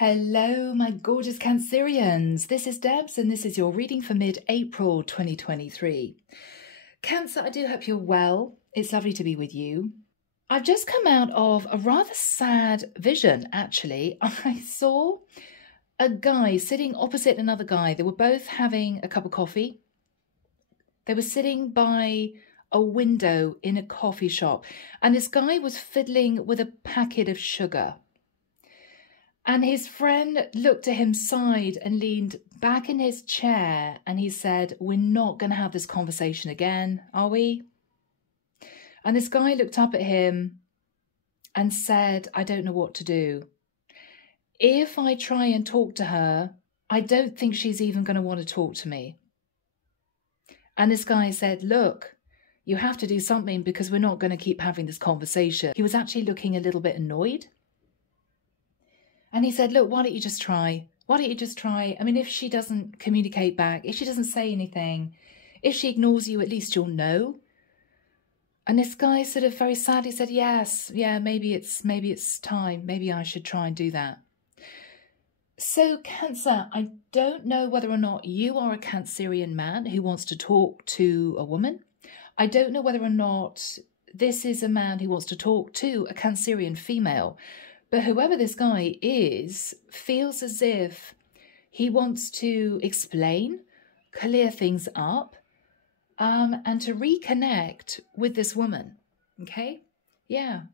Hello, my gorgeous Cancerians. This is Debs, and this is your reading for mid-April 2023. Cancer, I do hope you're well. It's lovely to be with you. I've just come out of a rather sad vision, actually. I saw a guy sitting opposite another guy. They were both having a cup of coffee. They were sitting by a window in a coffee shop, and this guy was fiddling with a packet of sugar. And his friend looked at him, sighed, and leaned back in his chair, and he said, "We're not going to have this conversation again, are we?" And this guy looked up at him and said, "I don't know what to do. If I try and talk to her, I don't think she's even going to want to talk to me." And this guy said, "Look, you have to do something because we're not going to keep having this conversation." He was actually looking a little bit annoyed. And he said, "Look, why don't you just try? Why don't you just try? I mean, if she doesn't communicate back, if she doesn't say anything, if she ignores you, at least you'll know." And this guy sort of very sadly said, "Yes, yeah, maybe it's time. Maybe I should try and do that." So Cancer, I don't know whether or not you are a Cancerian man who wants to talk to a woman. I don't know whether or not this is a man who wants to talk to a Cancerian female. But whoever this guy is feels as if he wants to explain, clear things up, and to reconnect with this woman. Okay? Yeah.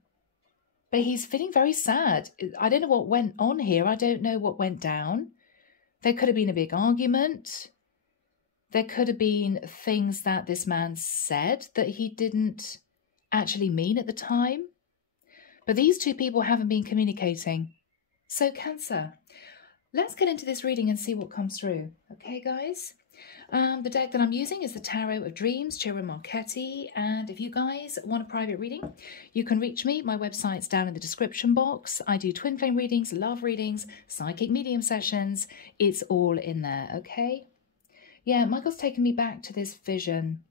But he's feeling very sad. I don't know what went on here. I don't know what went down. There could have been a big argument. There could have been things that this man said that he didn't actually mean at the time. But these two people haven't been communicating. So Cancer, let's get into this reading and see what comes through. Okay, guys? The deck that I'm using is the Tarot of Dreams, Ciro Marchetti. And if you guys want a private reading, you can reach me. My website's down in the description box. I do twin flame readings, love readings, psychic medium sessions. It's all in there, okay? Yeah, Michael's taken me back to this vision.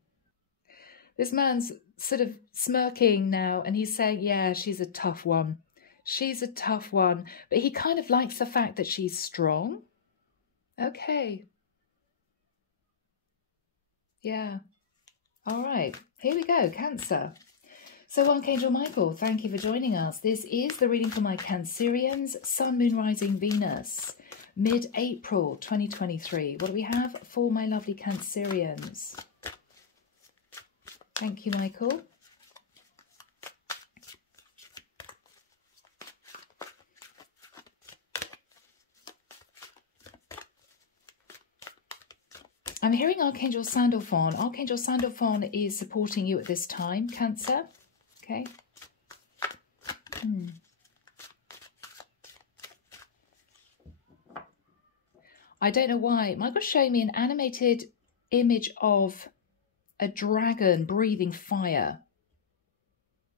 This man's sort of smirking now, and he's saying, yeah, she's a tough one. She's a tough one. But he kind of likes the fact that she's strong. Okay. Yeah. All right. Here we go, Cancer. So Archangel Michael, thank you for joining us. This is the reading for my Cancerians, Sun, Moon, Rising, Venus, mid-April 2023. What do we have for my lovely Cancerians? Thank you, Michael. I'm hearing Archangel Sandalphon. Archangel Sandalphon is supporting you at this time, Cancer. Okay. I don't know why. Michael's showing me an animated image of a dragon breathing fire.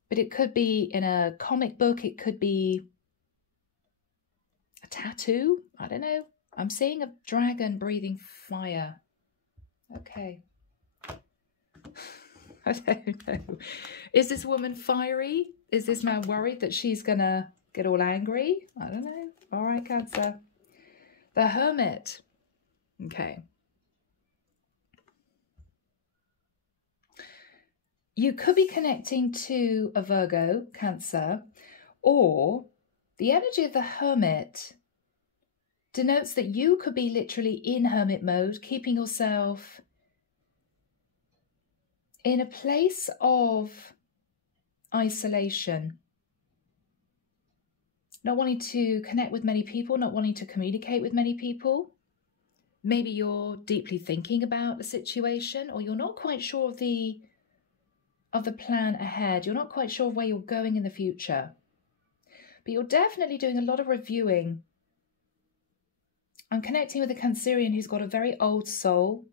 But it could be in a comic book. It could be a tattoo. I don't know. I'm seeing a dragon breathing fire. Okay. I don't know. Is this woman fiery? Is this man worried that she's going to get all angry? I don't know. All right, Cancer. The Hermit. Okay. You could be connecting to a Virgo, Cancer, or the energy of the Hermit denotes that you could be literally in hermit mode, keeping yourself in a place of isolation, not wanting to connect with many people, not wanting to communicate with many people. Maybe you're deeply thinking about a situation, or you're not quite sure of the plan ahead. You're not quite sure where you're going in the future. But you're definitely doing a lot of reviewing. I'm connecting with a Cancerian who's got a very old soul.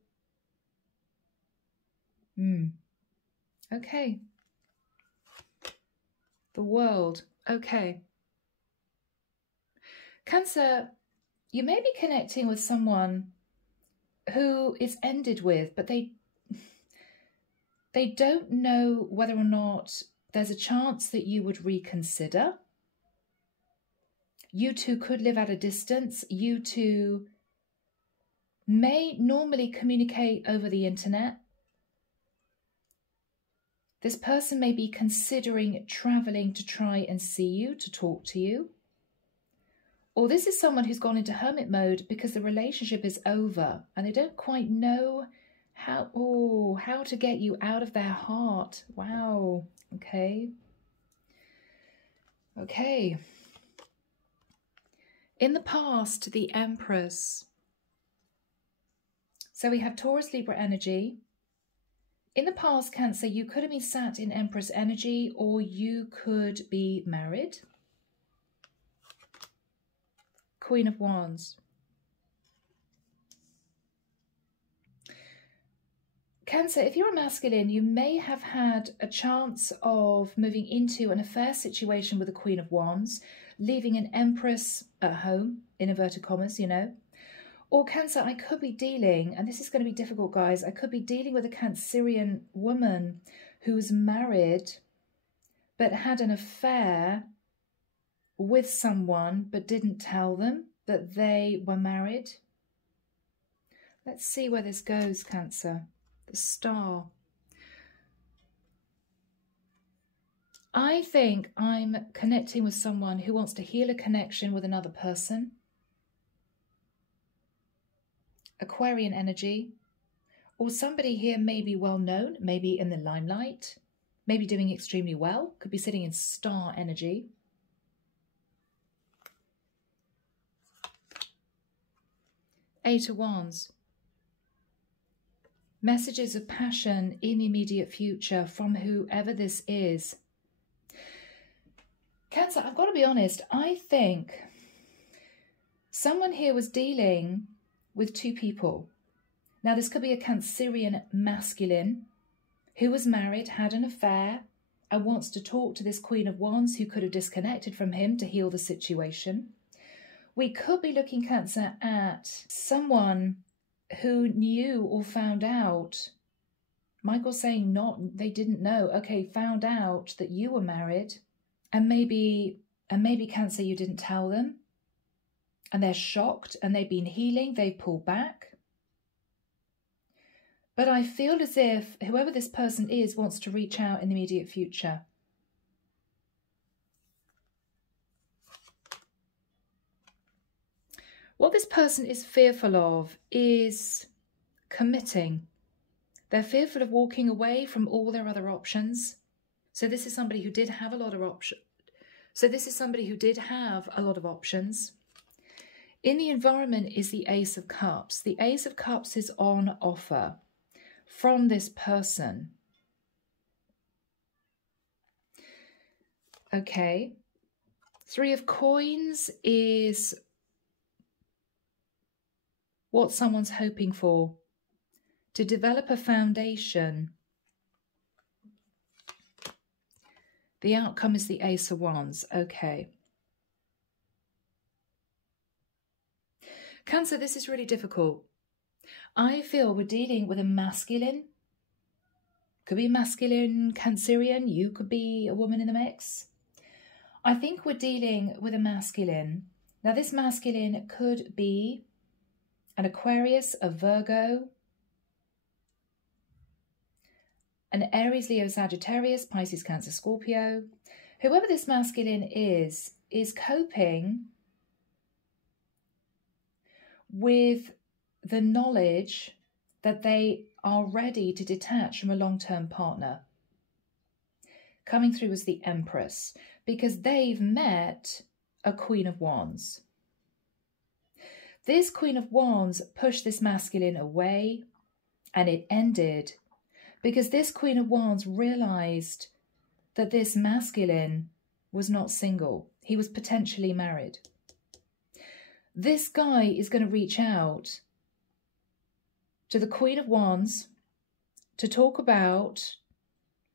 Okay. The World. Okay. Cancer, you may be connecting with someone who is ended with, but they don't know whether or not there's a chance that you would reconsider. You two could live at a distance. You two may normally communicate over the internet. This person may be considering traveling to try and see you, to talk to you. Or this is someone who's gone into hermit mode because the relationship is over and they don't quite know how to get you out of their heart. Wow. Okay. Okay. In the past, the Empress. So we have Taurus, Libra energy. In the past, Cancer, you could have been sat in Empress energy or you could be married. Queen of Wands. Cancer, if you're a masculine, you may have had a chance of moving into an affair situation with the Queen of Wands, leaving an Empress at home, in inverted commas, you know. Or Cancer, I could be dealing, and this is going to be difficult, guys, I could be dealing with a Cancerian woman who's married but had an affair with someone but didn't tell them that they were married. Let's see where this goes, Cancer. The Star. I think I'm connecting with someone who wants to heal a connection with another person. Aquarian energy. Or somebody here may be well known, maybe in the limelight, maybe doing extremely well, could be sitting in Star energy. Eight of Wands. Messages of passion in the immediate future from whoever this is. Cancer, I've got to be honest, I think someone here was dealing with two people. Now, this could be a Cancerian masculine who was married, had an affair, and wants to talk to this Queen of Wands who could have disconnected from him to heal the situation. We could be looking, Cancer, at someone who knew or found out. Michael's saying they didn't know. Okay, found out that you were married, and maybe Cancer, you didn't tell them, and they're shocked and they've been healing, they've pulled back. But I feel as if whoever this person is wants to reach out in the immediate future. What this person is fearful of is committing. They're fearful of walking away from all their other options. So this is somebody who did have a lot of options. In the environment is the Ace of Cups. The Ace of Cups is on offer from this person. Okay. Three of Coins is what someone's hoping for. To develop a foundation. The outcome is the Ace of Wands. Okay. Cancer, this is really difficult. I feel we're dealing with a masculine. Could be a masculine Cancerian. You could be a woman in the mix. I think we're dealing with a masculine. Now, this masculine could be an Aquarius, a Virgo, an Aries, Leo, Sagittarius, Pisces, Cancer, Scorpio. Whoever this masculine is coping with the knowledge that they are ready to detach from a long-term partner. Coming through as the Empress, because they've met a Queen of Wands. This Queen of Wands pushed this masculine away, and it ended because this Queen of Wands realized that this masculine was not single. He was potentially married. This guy is going to reach out to the Queen of Wands to talk about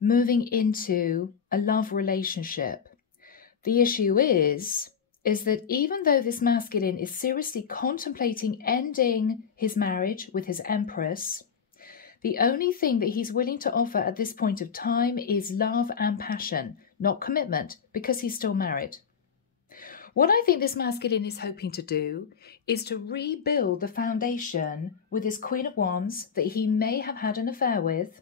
moving into a love relationship. The issue is that even though this masculine is seriously contemplating ending his marriage with his Empress, the only thing that he's willing to offer at this point of time is love and passion, not commitment, because he's still married. What I think this masculine is hoping to do is to rebuild the foundation with this Queen of Wands that he may have had an affair with.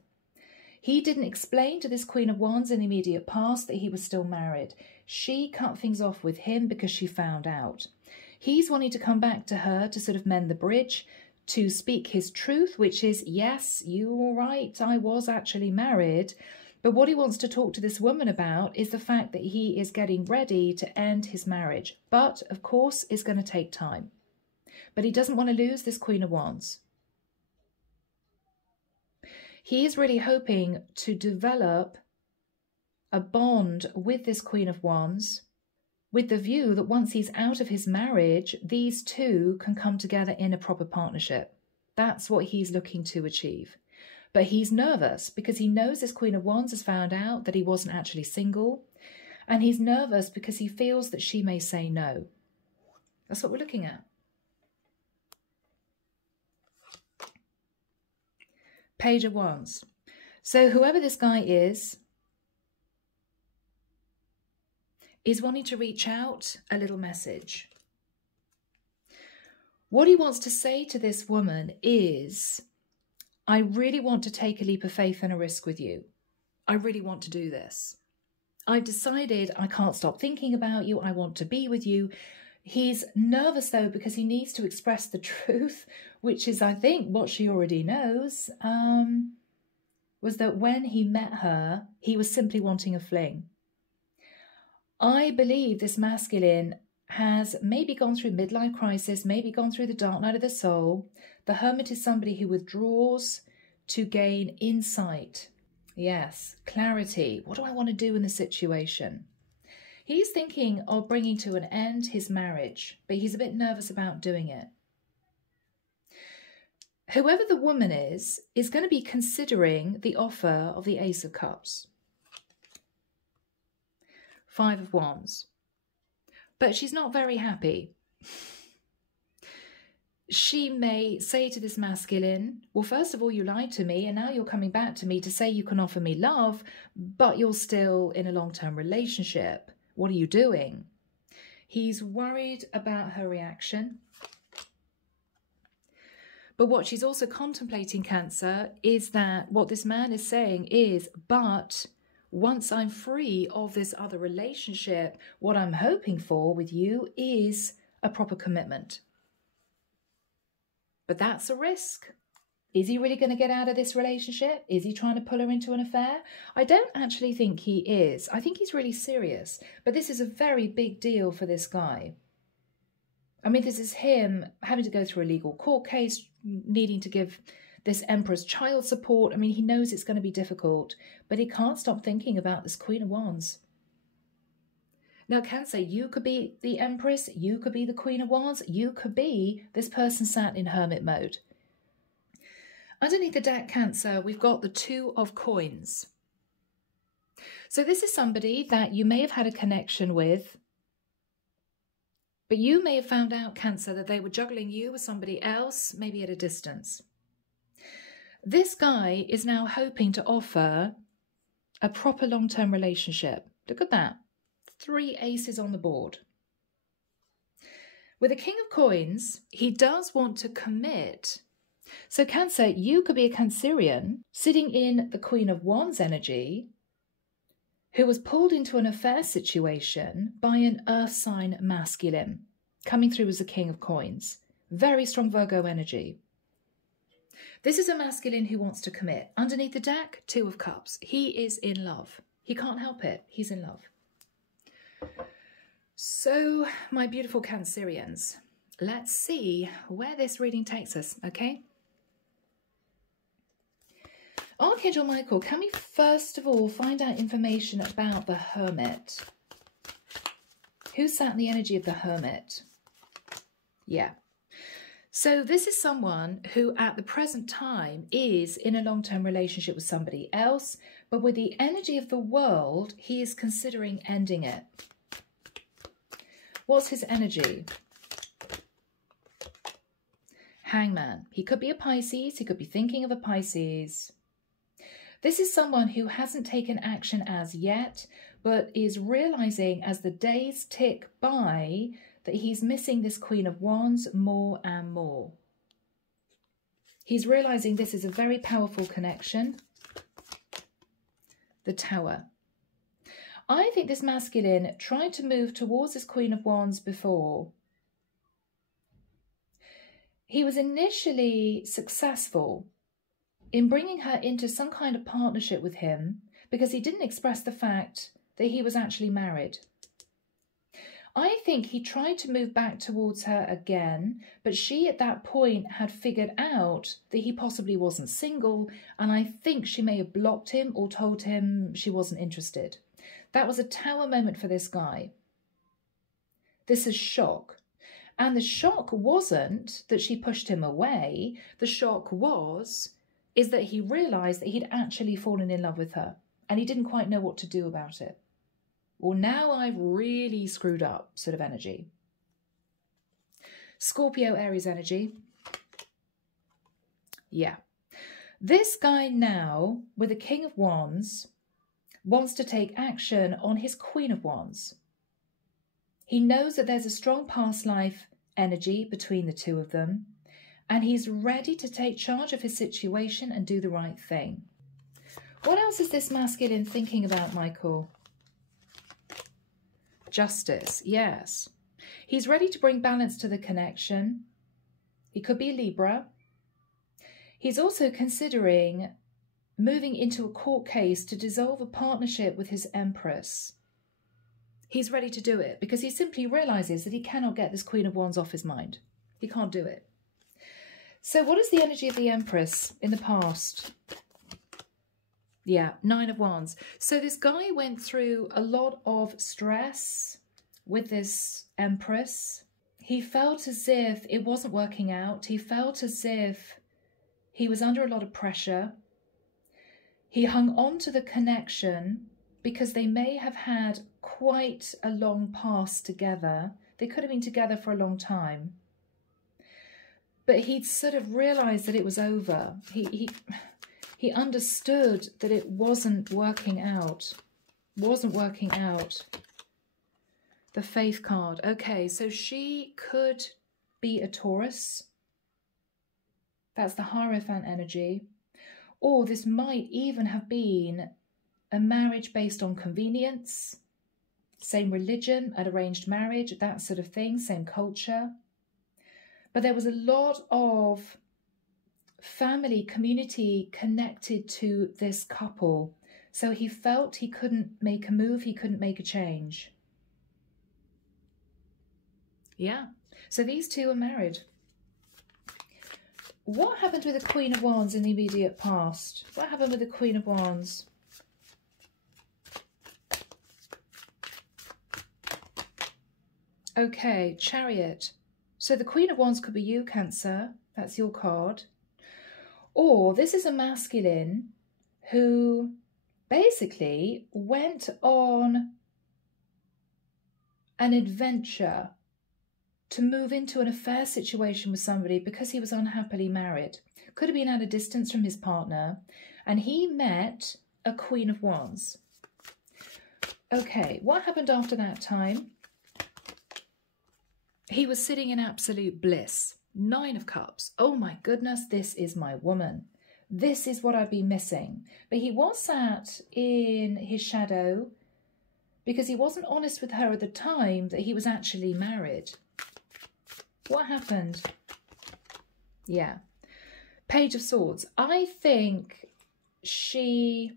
He didn't explain to this Queen of Wands in the immediate past that he was still married. She cut things off with him because she found out. He's wanting to come back to her to sort of mend the bridge, to speak his truth, which is, yes, you were right, I was actually married. But what he wants to talk to this woman about is the fact that he is getting ready to end his marriage. But, of course, it's going to take time. But he doesn't want to lose this Queen of Wands. He is really hoping to develop a bond with this Queen of Wands with the view that once he's out of his marriage, these two can come together in a proper partnership. That's what he's looking to achieve. But he's nervous because he knows this Queen of Wands has found out that he wasn't actually single. And he's nervous because he feels that she may say no. That's what we're looking at. Page of Wands. So whoever this guy is wanting to reach out a little message. What he wants to say to this woman is, I really want to take a leap of faith and a risk with you. I really want to do this. I've decided I can't stop thinking about you. I want to be with you. He's nervous though because he needs to express the truth, which is, I think, what she already knows, was that when he met her, he was simply wanting a fling. I believe this masculine has maybe gone through midlife crisis, maybe gone through the dark night of the soul. The hermit is somebody who withdraws to gain insight. Yes, clarity. What do I want to do in the situation? He's thinking of bringing to an end his marriage, but he's a bit nervous about doing it. Whoever the woman is going to be considering the offer of the Ace of Cups. Five of Wands. But she's not very happy. She may say to this masculine, well, first of all, you lied to me, and now you're coming back to me to say you can offer me love, but you're still in a long-term relationship. What are you doing? He's worried about her reaction. But what she's also contemplating, Cancer, is that what this man is saying is, but once I'm free of this other relationship, what I'm hoping for with you is a proper commitment. But that's a risk. Is he really going to get out of this relationship? Is he trying to pull her into an affair? I don't actually think he is. I think he's really serious. But this is a very big deal for this guy. I mean, this is him having to go through a legal court case, needing to give this Emperor's child support. I mean, he knows it's going to be difficult, but he can't stop thinking about this Queen of Wands. Now, Cancer, you could be the Empress, you could be the Queen of Wands, you could be this person sat in hermit mode. Underneath the deck, Cancer, we've got the Two of Coins. So this is somebody that you may have had a connection with, but you may have found out, Cancer, that they were juggling you with somebody else, maybe at a distance. This guy is now hoping to offer a proper long-term relationship. Look at that. 3 aces on the board. With the King of Coins, he does want to commit. So Cancer, you could be a Cancerian sitting in the Queen of Wands energy who was pulled into an affair situation by an earth sign masculine, coming through as the King of Coins. Very strong Virgo energy. This is a masculine who wants to commit. Underneath the deck, Two of Cups. He is in love. He can't help it. He's in love. So, my beautiful Cancerians, let's see where this reading takes us, okay? Archangel Michael, can we first of all find out information about the Hermit? Who sat in the energy of the Hermit? Yeah. So this is someone who at the present time is in a long-term relationship with somebody else, but with the energy of the world, he is considering ending it. What's his energy? Hangman. He could be a Pisces. He could be thinking of a Pisces. This is someone who hasn't taken action as yet, but is realizing as the days tick by that he's missing this Queen of Wands more and more. He's realizing this is a very powerful connection. The Tower. I think this masculine tried to move towards this Queen of Wands before. He was initially successful in bringing her into some kind of partnership with him because he didn't express the fact that he was actually married. I think he tried to move back towards her again, but she at that point had figured out that he possibly wasn't single, and I think she may have blocked him or told him she wasn't interested. That was a Tower moment for this guy. This is shock. And the shock wasn't that she pushed him away. The shock is that he realised that he'd actually fallen in love with her, and he didn't quite know what to do about it. Well, now I've really screwed up sort of energy. Scorpio, Aries energy. Yeah. This guy now, with the King of Wands, wants to take action on his Queen of Wands. He knows that there's a strong past life energy between the two of them, and he's ready to take charge of his situation and do the right thing. What else is this masculine thinking about, Michael? Justice, yes. He's ready to bring balance to the connection. He could be a Libra. He's also considering moving into a court case to dissolve a partnership with his Empress. He's ready to do it because he simply realises that he cannot get this Queen of Wands off his mind. He can't do it. So what is the energy of the Empress in the past? Yeah, 9 of Wands. So this guy went through a lot of stress with this Empress. He felt as if it wasn't working out. He felt as if he was under a lot of pressure. He hung on to the connection because they may have had quite a long past together. They could have been together for a long time. But he'd sort of realised that it was over. He understood that it wasn't working out. Wasn't working out. The Faith card. Okay, so she could be a Taurus. That's the Hierophant energy. Or this might even have been a marriage based on convenience. Same religion, an arranged marriage, that sort of thing, same culture. But there was a lot of family, community connected to this couple. So he felt he couldn't make a move, he couldn't make a change. Yeah, so these two are married. What happened with the Queen of Wands in the immediate past? What happened with the Queen of Wands? Okay, Chariot. So the Queen of Wands could be you, Cancer. That's your card. Or this is a masculine who basically went on an adventure to move into an affair situation with somebody because he was unhappily married. Could have been at a distance from his partner, and he met a Queen of Wands. Okay, what happened after that time? He was sitting in absolute bliss. 9 of Cups. Oh my goodness, this is my woman. This is what I've been missing. But he was sat in his shadow because he wasn't honest with her at the time that he was actually married. What happened? Yeah. Page of Swords. I think she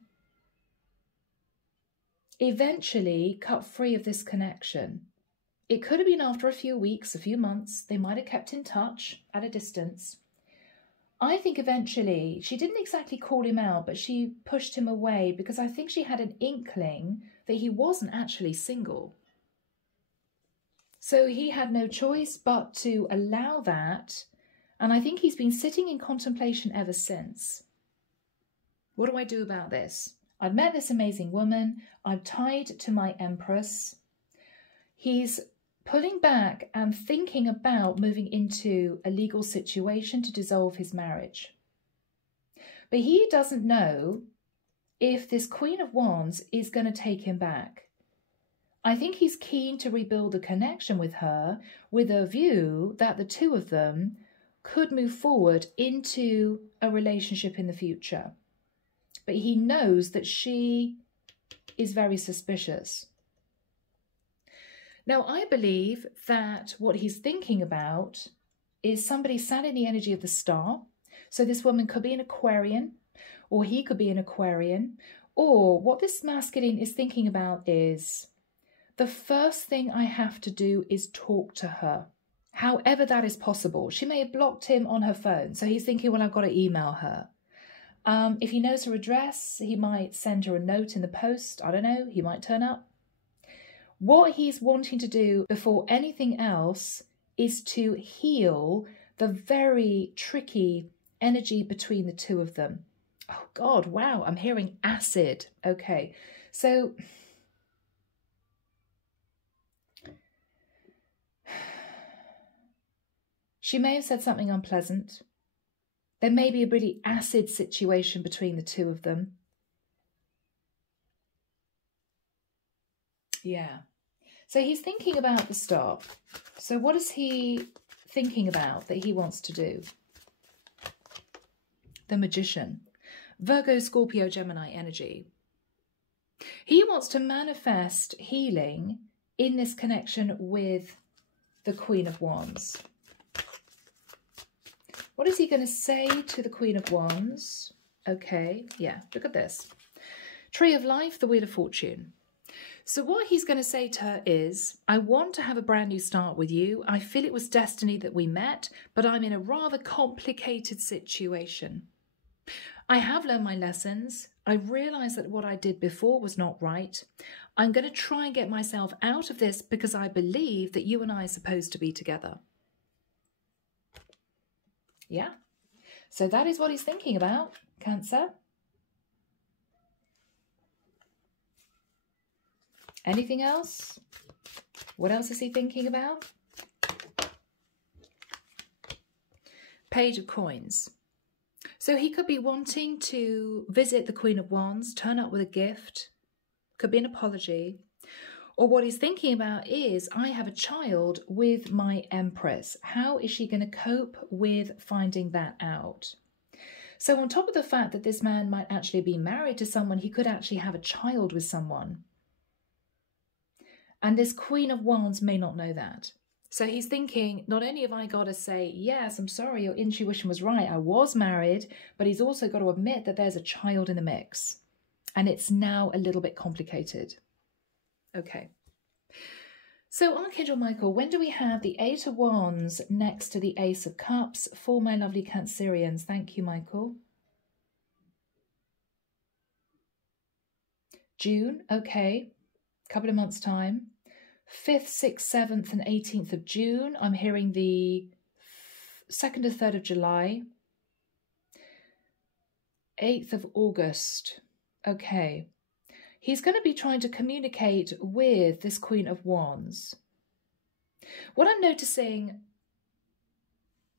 eventually cut free of this connection. It could have been after a few weeks, a few months. They might have kept in touch at a distance. I think eventually, she didn't exactly call him out, but she pushed him away because I think she had an inkling that he wasn't actually single. So he had no choice but to allow that. And I think he's been sitting in contemplation ever since. What do I do about this? I've met this amazing woman. I'm tied to my Empress. He's pulling back and thinking about moving into a legal situation to dissolve his marriage. But he doesn't know if this Queen of Wands is going to take him back. I think he's keen to rebuild the connection with her with a view that the two of them could move forward into a relationship in the future. But he knows that she is very suspicious. Now, I believe that what he's thinking about is somebody sat in the energy of the star. So this woman could be an Aquarian, or he could be an Aquarian, or what this masculine is thinking about is, the first thing I have to do is talk to her. However that is possible. She may have blocked him on her phone, so he's thinking, well, I've got to email her. If he knows her address, he might send her a note in the post. I don't know, he might turn up. What he's wanting to do before anything else is to heal the very tricky energy between the two of them. Oh God, wow, I'm hearing acid. Okay, so she may have said something unpleasant. There may be a really acid situation between the two of them. Yeah. So he's thinking about the star. So what is he thinking about that he wants to do? The Magician. Virgo, Scorpio, Gemini energy. He wants to manifest healing in this connection with the Queen of Wands. What is he going to say to the Queen of Wands? Okay, yeah, look at this. Tree of Life, the Wheel of Fortune. So what he's going to say to her is, I want to have a brand new start with you. I feel it was destiny that we met, but I'm in a rather complicated situation. I have learned my lessons. I realised that what I did before was not right. I'm going to try and get myself out of this because I believe that you and I are supposed to be together. Yeah, so that is what he's thinking about, Cancer. Anything else? What else is he thinking about? Page of Coins. So he could be wanting to visit the Queen of Wands, turn up with a gift, could be an apology. Or what he's thinking about is, I have a child with my Empress. How is she going to cope with finding that out? So on top of the fact that this man might actually be married to someone, he could actually have a child with someone. And this Queen of Wands may not know that. So he's thinking, not only have I got to say, yes, I'm sorry, your intuition was right, I was married, but he's also got to admit that there's a child in the mix. And it's now a little bit complicated. Okay. So Archangel Michael, when do we have the Eight of Wands next to the Ace of Cups for my lovely Cancerians? Thank you, Michael. June, okay. Couple of months' time. 5th, 6th, 7th and 18th of June. I'm hearing the 2nd to 3rd of July. 8th of August. Okay. He's going to be trying to communicate with this Queen of Wands. What I'm noticing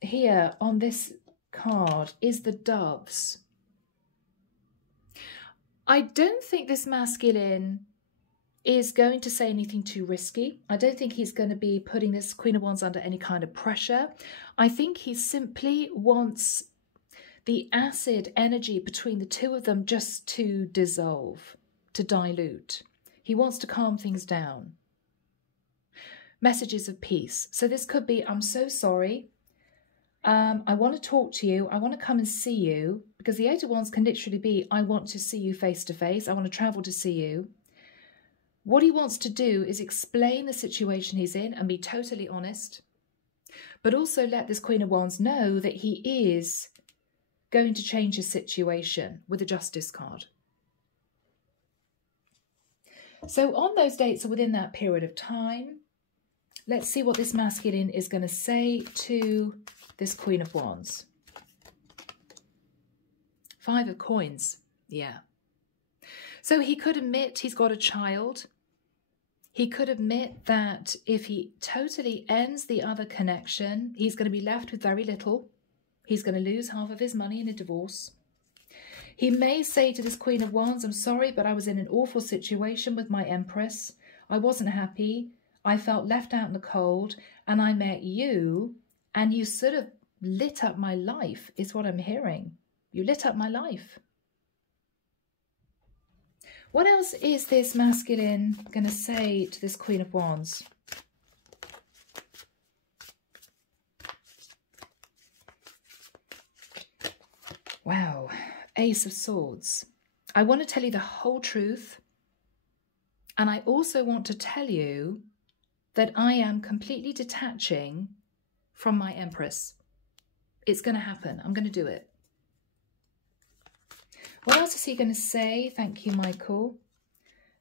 here on this card is the doves. I don't think this masculine is going to say anything too risky. I don't think he's going to be putting this Queen of Wands under any kind of pressure. I think he simply wants the acid energy between the two of them just to dissolve, to dilute. He wants to calm things down. Messages of peace. So this could be, I'm so sorry. I want to talk to you. I want to come and see you, because the Eight of Wands can literally be, I want to see you face to face. I want to travel to see you. What he wants to do is explain the situation he's in and be totally honest, but also let this Queen of Wands know that he is going to change his situation with the Justice card. So on those dates or within that period of time, let's see what this masculine is going to say to this Queen of Wands. 5 of Coins. Yeah. So he could admit he's got a child. He could admit that if he totally ends the other connection, he's going to be left with very little. He's going to lose half of his money in a divorce. He may say to this Queen of Wands, I'm sorry, but I was in an awful situation with my Empress. I wasn't happy. I felt left out in the cold, and I met you, and you sort of lit up my life, is what I'm hearing. You lit up my life. What else is this masculine going to say to this Queen of Wands? Wow, Ace of Swords. I want to tell you the whole truth. And I also want to tell you that I am completely detaching from my Empress. It's going to happen. I'm going to do it. What else is he going to say? Thank you, Michael.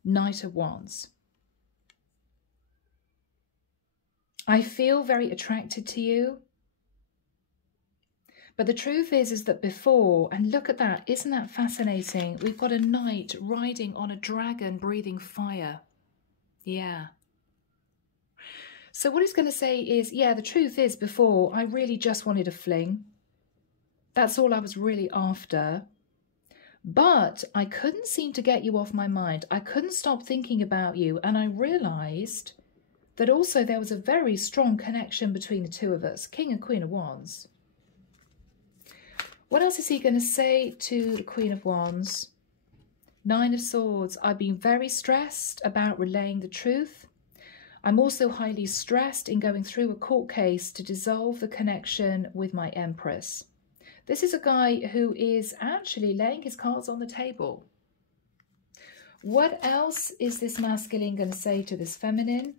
Knight of Wands. I feel very attracted to you. But the truth is that before, and look at that, isn't that fascinating? We've got a knight riding on a dragon breathing fire. Yeah. So what he's going to say is, yeah, the truth is before, I really just wanted a fling. That's all I was really after. But I couldn't seem to get you off my mind. I couldn't stop thinking about you. And I realised that also there was a very strong connection between the two of us, King and Queen of Wands. What else is he going to say to the Queen of Wands? Nine of Swords. I've been very stressed about relaying the truth. I'm also highly stressed in going through a court case to dissolve the connection with my Empress. This is a guy who is actually laying his cards on the table. What else is this masculine going to say to this feminine?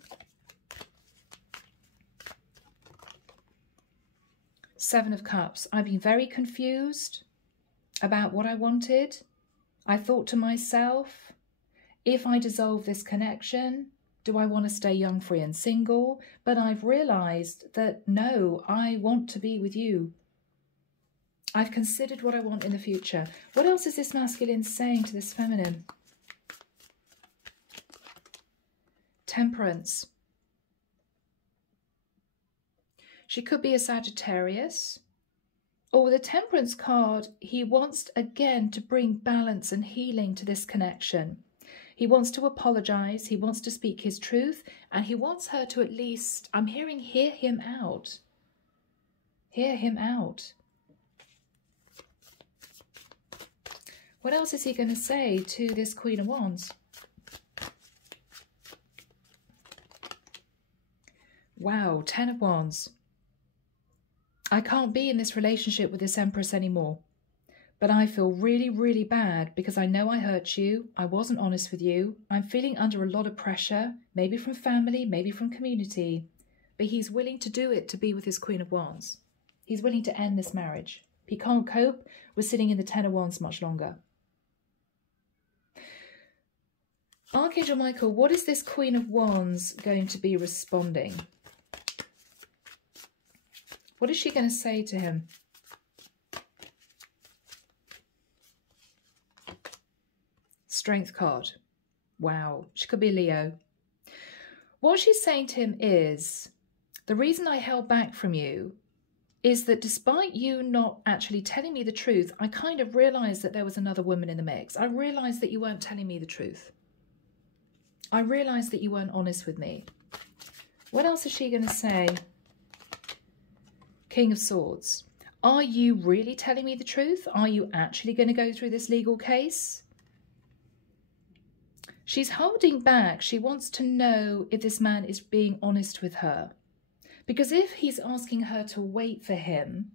Seven of Cups. I've been very confused about what I wanted. I thought to myself, if I dissolve this connection, do I want to stay young, free and single? But I've realised that no, I want to be with you. I've considered what I want in the future. What else is this masculine saying to this feminine? Temperance. She could be a Sagittarius. Or with a Temperance card, he wants again to bring balance and healing to this connection. He wants to apologise, he wants to speak his truth, and he wants her to at least, I'm hearing, hear him out. Hear him out. What else is he going to say to this Queen of Wands? Wow, Ten of Wands. I can't be in this relationship with this Empress anymore. But I feel really, really bad because I know I hurt you. I wasn't honest with you. I'm feeling under a lot of pressure, maybe from family, maybe from community. But he's willing to do it to be with his Queen of Wands. He's willing to end this marriage. He can't cope with sitting in the Ten of Wands much longer. Archangel Michael, what is this Queen of Wands going to be responding? What is she going to say to him? Strength card. Wow, she could be a Leo. What she's saying to him is, the reason I held back from you is that despite you not actually telling me the truth, I kind of realised that there was another woman in the mix. I realised that you weren't telling me the truth. I realised that you weren't honest with me. What else is she going to say? King of Swords. Are you really telling me the truth? Are you actually going to go through this legal case? She's holding back. She wants to know if this man is being honest with her. Because if he's asking her to wait for him,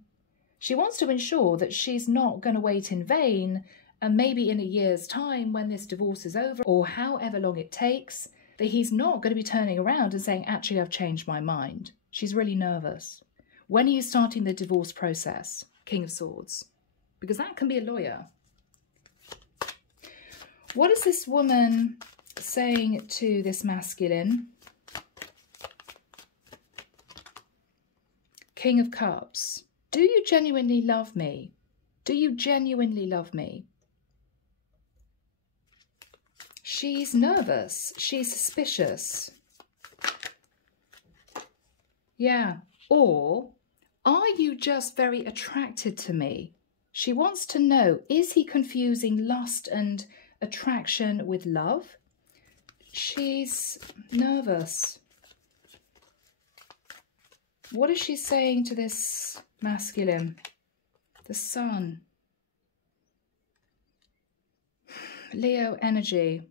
she wants to ensure that she's not going to wait in vain, and maybe in a year's time when this divorce is over, or however long it takes, that he's not going to be turning around and saying, actually, I've changed my mind. She's really nervous. When are you starting the divorce process? King of Swords. Because that can be a lawyer. What is this woman saying to this masculine? King of Cups. Do you genuinely love me? Do you genuinely love me? She's nervous. She's suspicious. Yeah. Or are you just very attracted to me? She wants to know, is he confusing lust and attraction with love? She's nervous. What is she saying to this masculine? The sun. Leo energy.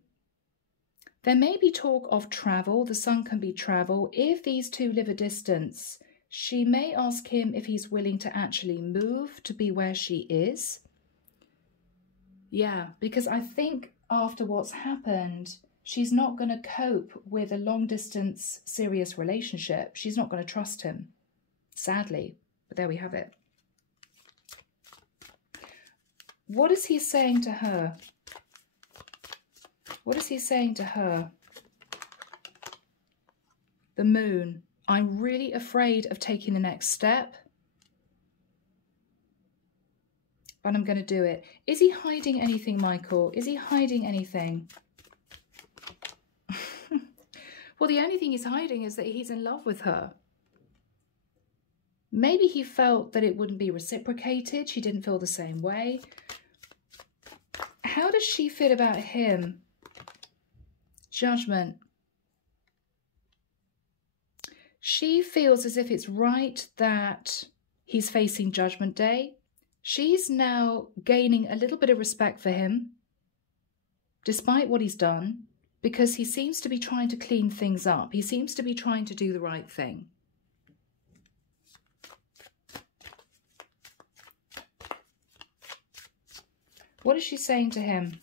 There may be talk of travel. The sun can be travel. If these two live a distance, she may ask him if he's willing to actually move to be where she is. Yeah, because I think after what's happened, she's not going to cope with a long-distance serious relationship. She's not going to trust him, sadly. But there we have it. What is he saying to her? What is he saying to her? The moon. I'm really afraid of taking the next step, but I'm going to do it. Is he hiding anything, Michael? Is he hiding anything? Well, the only thing he's hiding is that he's in love with her. Maybe he felt that it wouldn't be reciprocated. She didn't feel the same way. How does she feel about him? Judgment. She feels as if it's right that he's facing Judgment Day. She's now gaining a little bit of respect for him, despite what he's done, because he seems to be trying to clean things up. He seems to be trying to do the right thing. What is she saying to him?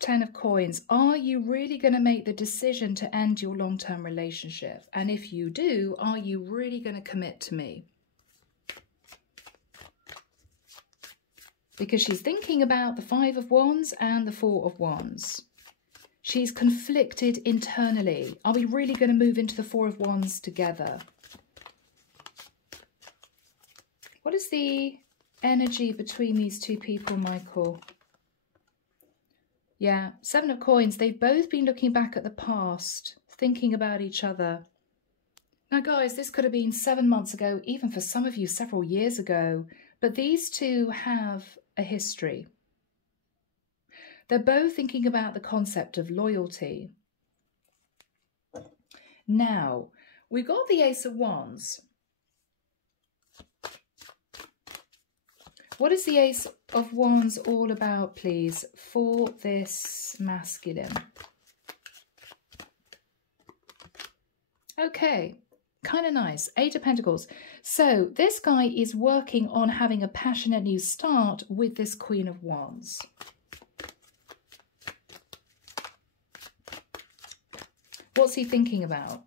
Ten of Coins. Are you really going to make the decision to end your long-term relationship? And if you do, are you really going to commit to me? Because she's thinking about the Five of Wands and the Four of Wands. She's conflicted internally. Are we really going to move into the Four of Wands together? What is the energy between these two people, Michael? Yeah, Seven of Coins. They've both been looking back at the past, thinking about each other. Now, guys, this could have been 7 months ago, even for some of you several years ago. But these two have a history. They're both thinking about the concept of loyalty. Now, we've got the Ace of Wands. What is the Ace of Wands all about, please, for this masculine? Okay, kind of nice. Eight of Pentacles. So this guy is working on having a passionate new start with this Queen of Wands. What's he thinking about?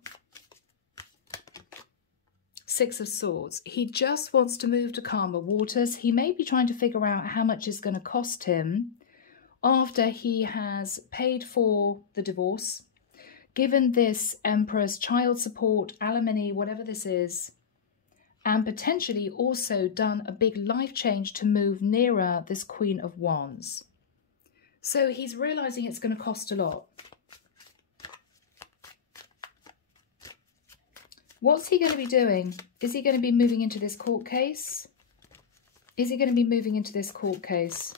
Six of Swords. He just wants to move to calmer waters. He may be trying to figure out how much it's going to cost him after he has paid for the divorce, given this Empress child support, alimony, whatever this is, and potentially also done a big life change to move nearer this Queen of Wands. So he's realizing it's going to cost a lot. What's he going to be doing? Is he going to be moving into this court case? Is he going to be moving into this court case?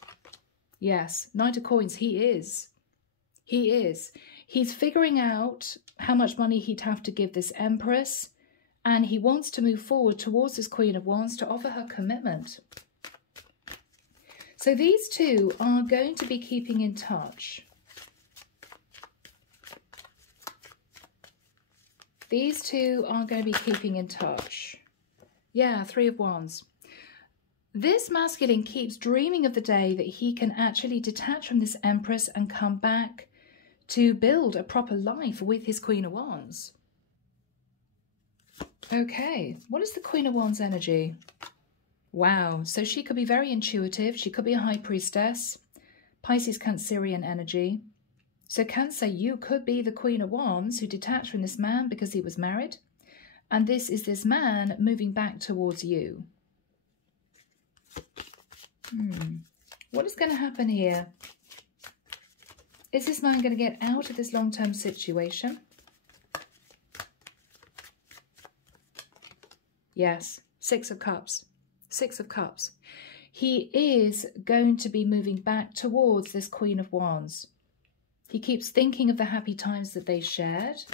Yes. Knight of Coins. He is. He is. He's figuring out how much money he'd have to give this Empress, and he wants to move forward towards this Queen of Wands to offer her commitment. So these two are going to be keeping in touch. These two are going to be keeping in touch. Yeah, Three of Wands. This masculine keeps dreaming of the day that he can actually detach from this Empress and come back to build a proper life with his Queen of Wands. Okay, what is the Queen of Wands energy? Wow, so she could be very intuitive. She could be a High Priestess. Pisces, Cancerian energy. So Cancer, you could be the Queen of Wands who detached from this man because he was married. And this is this man moving back towards you. What is going to happen here? Is this man going to get out of this long-term situation? Yes, Six of Cups. Six of Cups. He is going to be moving back towards this Queen of Wands. He keeps thinking of the happy times that they shared.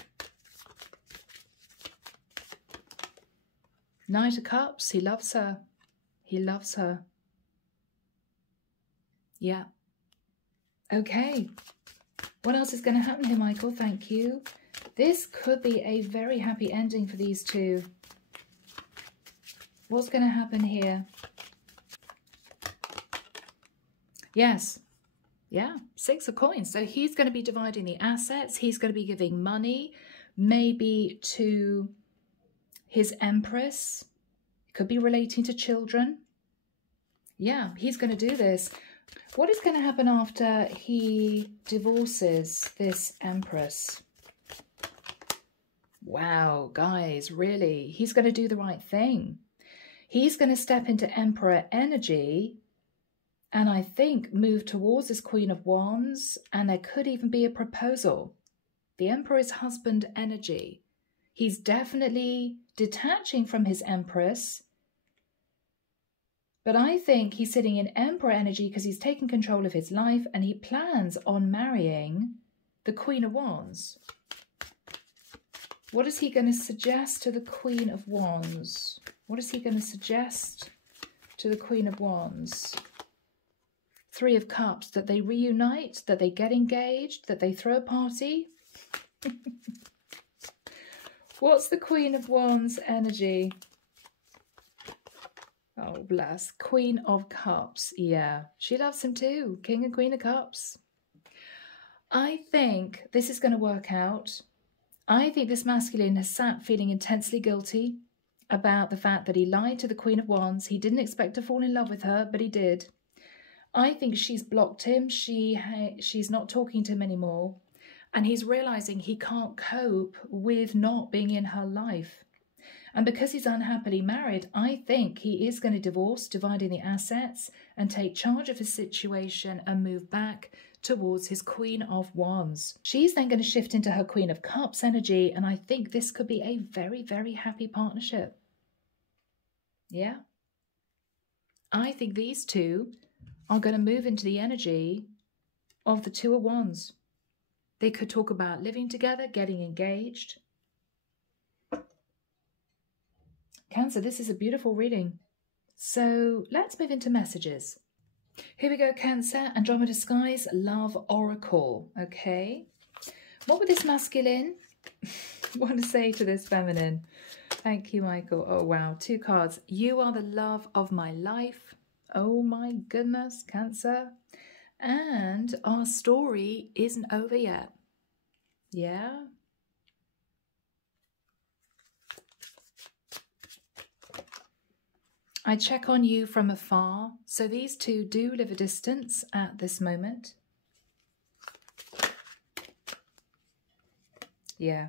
Knight of Cups. He loves her. He loves her. Yeah. Okay. What else is going to happen here, Michael? Thank you. This could be a very happy ending for these two. What's going to happen here? Yes. Yeah, Six of Coins. So he's going to be dividing the assets. He's going to be giving money, maybe to his Empress. It could be relating to children. Yeah, he's going to do this. What is going to happen after he divorces this Empress? Wow, guys, really? He's going to do the right thing. He's going to step into Emperor energy and I think move towards this Queen of Wands, and there could even be a proposal. The Emperor's husband energy. He's definitely detaching from his Empress, but I think he's sitting in Emperor energy because he's taken control of his life and he plans on marrying the Queen of Wands. What is he going to suggest to the Queen of Wands? What is he going to suggest to the Queen of Wands? Three of Cups, that they reunite, that they get engaged, that they throw a party. What's the Queen of Wands energy? Oh, bless. Queen of Cups. Yeah, she loves him too. King and Queen of Cups. I think this is going to work out. I think this masculine has sat feeling intensely guilty about the fact that he lied to the Queen of Wands. He didn't expect to fall in love with her, but he did. I think she's blocked him. She's not talking to him anymore. And he's realizing he can't cope with not being in her life. And because he's unhappily married, I think he is going to divorce, dividing the assets, and take charge of his situation and move back towards his Queen of Wands. She's then going to shift into her Queen of Cups energy, and I think this could be a very, very happy partnership. Yeah. I think these two are going to move into the energy of the Two of Wands. They could talk about living together, getting engaged. Cancer, this is a beautiful reading. So let's move into messages. Here we go, Cancer. Andromeda Skies, Love Oracle. Okay. What would this masculine want to say to this feminine? Thank you, Michael. Oh, wow. Two cards. You are the love of my life. Oh, my goodness, Cancer. And our story isn't over yet. Yeah. I check on you from afar. So these two do live a distance at this moment. Yeah.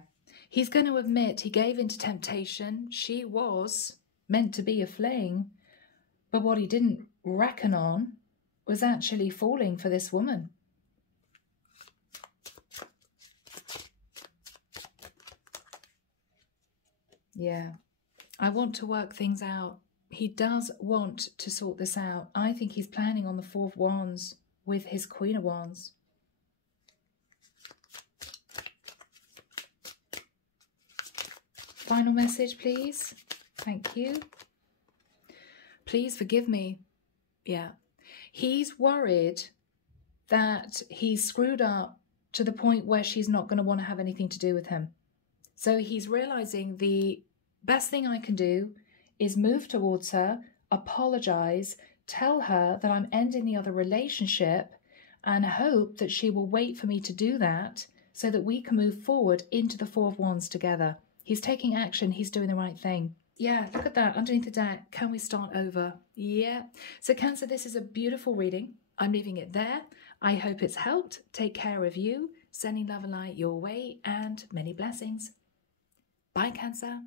He's going to admit he gave in to temptation. She was meant to be a fling. But what he didn't reckon on was actually falling for this woman. Yeah. I want to work things out. He does want to sort this out. I think he's planning on the Four of Wands with his Queen of Wands. Final message, please. Thank you. Please forgive me. Yeah. He's worried that he's screwed up to the point where she's not going to want to have anything to do with him. So he's realizing the best thing I can do is move towards her, apologize, tell her that I'm ending the other relationship, and hope that she will wait for me to do that so that we can move forward into the Four of Wands together. He's taking action. He's doing the right thing. Yeah, look at that. Underneath the deck. Can we start over? Yeah. So Cancer, this is a beautiful reading. I'm leaving it there. I hope it's helped. Take care of you. Sending love and light your way, and many blessings. Bye, Cancer.